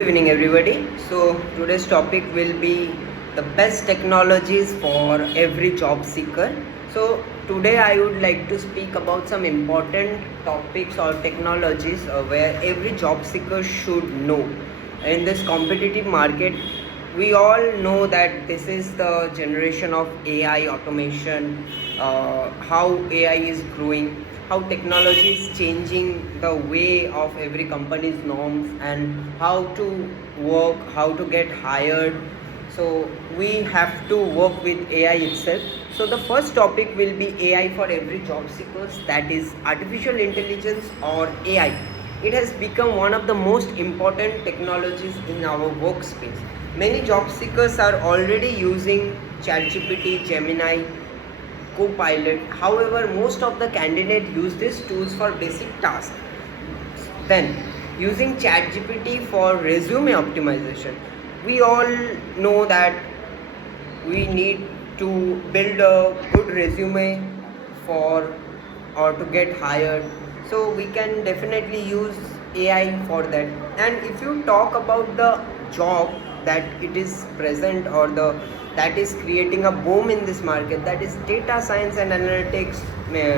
Good evening, everybody. So, today's topic will be the best technologies for every job seeker. So, today I would like to speak about some important topics or technologies where every job seeker should know. In this competitive market, we all know that this is the generation of AI automation, how AI is growing, how technology is changing the way of every company's norms and how to work, how to get hired. So we have to work with AI itself. So the first topic will be AI for every job seekers, that is artificial intelligence or AI. It has become one of the most important technologies in our workspace. Many job seekers are already using ChatGPT, Gemini, Copilot. However, most of the candidates use these tools for basic tasks. Then, using ChatGPT for resume optimization. We all know that we need to build a good resume for or to get hired. So we can definitely use AI for that. And if you talk about the job that it is present or the that is creating a boom in this market, that is data science and analytics,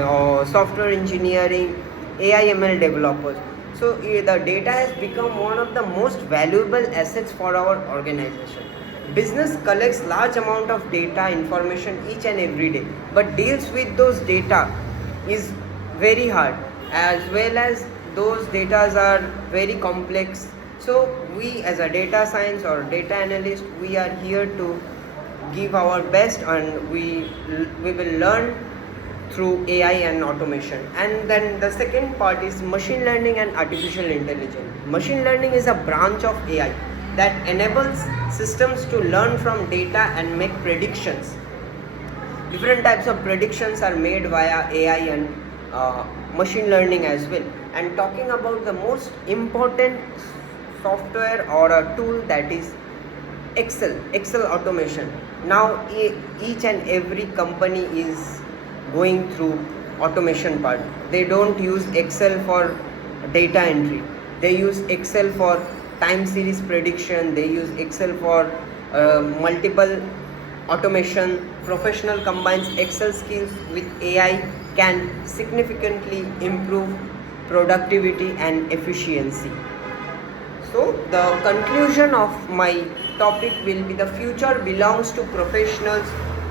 or software engineering, AI ML developers. So the data has become one of the most valuable assets for our organization. Business collects large amount of data information each and every day, but deals with those data is very hard, as well as those data are very complex. So we as a data science or data analyst, we are here to give our best, and we will learn through AI and automation. And then the second part is machine learning and artificial intelligence. Machine learning is a branch of AI that enables systems to learn from data and make predictions. Different types of predictions are made via AI and machine learning as well. And talking about the most important software or a tool, that is Excel automation. Now each and every company is going through automation part. They don't use Excel for data entry. They use Excel for time series prediction. They use Excel for multiple automation. Professional combines Excel skills with AI can significantly improve productivity and efficiency. So, the conclusion of my topic will be the future belongs to professionals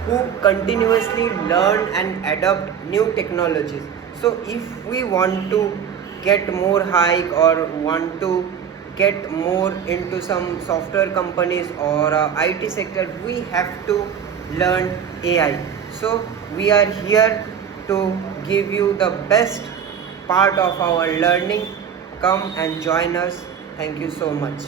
who continuously learn and adopt new technologies. So, if we want to get more hike or want to get more into some software companies or IT sector, we have to learn AI. So, we are here to give you the best part of our learning. Come and join us. Thank you so much.